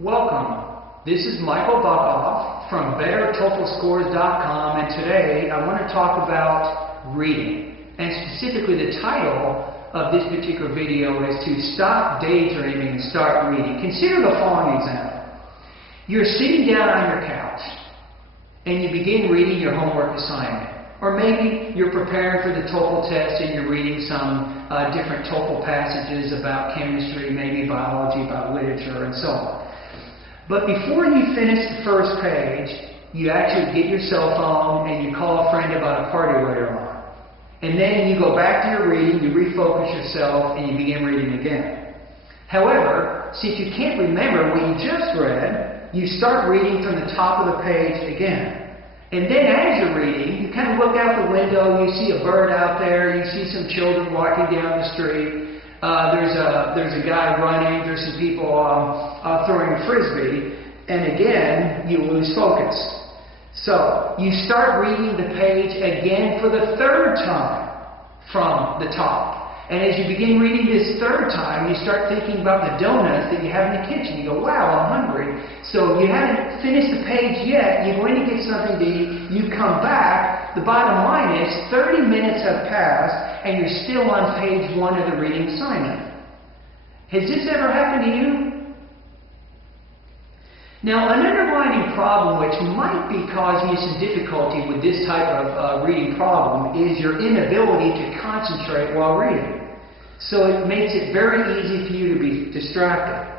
Welcome. This is Michael Buckoff from BetterTOEFLScores.com, and today I want to talk about reading, and specifically the title of this particular video is to stop daydreaming and start reading. Consider the following example. You're sitting down on your couch and you begin reading your homework assignment. Or maybe you're preparing for the TOEFL test and you're reading some different TOEFL passages about chemistry, maybe biology, about literature, and so on. But before you finish the first page, you actually get your cell phone and you call a friend about a party later on. And then you go back to your reading, you refocus yourself, and you begin reading again. However, since you can't remember what you just read, you start reading from the top of the page again. And then as you're reading, you kind of look out the window, you see a bird out there, you see some children walking down the street, there's a guy running, there's some people throwing a frisbee, and again, you lose focus. So, you start reading the page again for the third time from the top. And as you begin reading this third time, you start thinking about the donuts that you have in the kitchen. You go, wow, I'm hungry. So you haven't finished the page yet. You're going to get something to eat. You come back. The bottom line is 30 minutes have passed, and you're still on page 1 of the reading assignment. Has this ever happened to you? Now, an underlying problem which might be causing you some difficulty with this type of reading problem is your inability to concentrate while reading. So it makes it very easy for you to be distracted.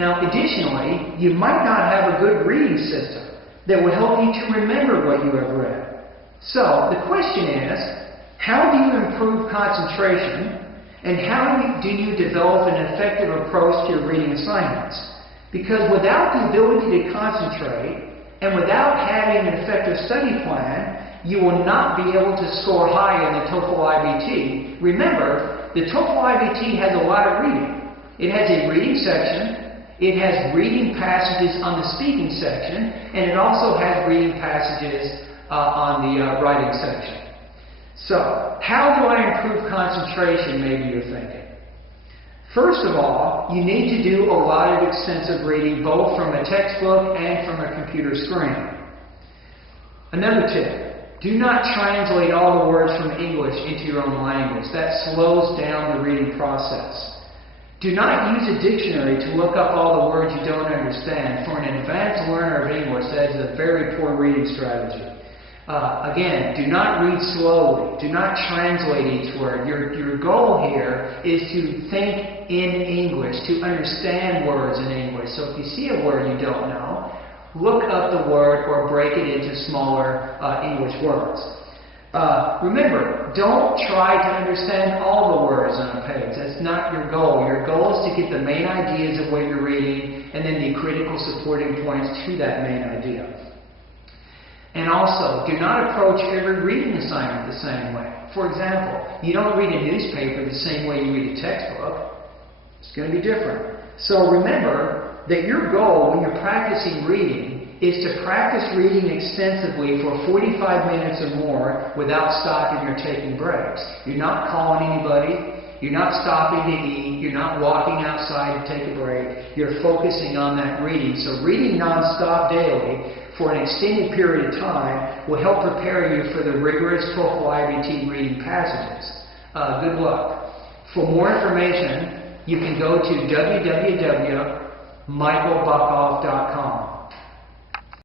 Now, additionally, you might not have a good reading system that will help you to remember what you have read. So, the question is, how do you improve concentration, and how do you develop an effective approach to your reading assignments? Because without the ability to concentrate, and without having an effective study plan, you will not be able to score high on the TOEFL iBT. Remember, the TOEFL iBT has a lot of reading. It has a reading section, it has reading passages on the speaking section, and it also has reading passages on the writing section. So, how do I improve concentration, maybe you're thinking? First of all, you need to do a lot of extensive reading, both from a textbook and from a computer screen. Another tip, do not translate all the words from English into your own language. That slows down the reading process. Do not use a dictionary to look up all the words you don't understand. For an advanced learner of English, that is a very poor reading strategy. Again, do not read slowly. Do not translate each word. Your goal here is to think in English, to understand words in English. So if you see a word you don't know, look up the word or break it into smaller English words. Remember, don't try to understand all the words on a page. That's not your goal. Your goal is to get the main ideas of what you're reading and then the critical supporting points to that main idea. And also, do not approach every reading assignment the same way. For example, you don't read a newspaper the same way you read a textbook. It's going to be different. So remember that your goal when you're practicing reading is to practice reading extensively for 45 minutes or more without stopping or taking breaks. You're not calling anybody. You're not stopping to eat. You're not walking outside to take a break. You're focusing on that reading. So reading nonstop daily for an extended period of time will help prepare you for the rigorous TOEFL iBT reading passages. Good luck. For more information, you can go to www.michaelbuckoff.com.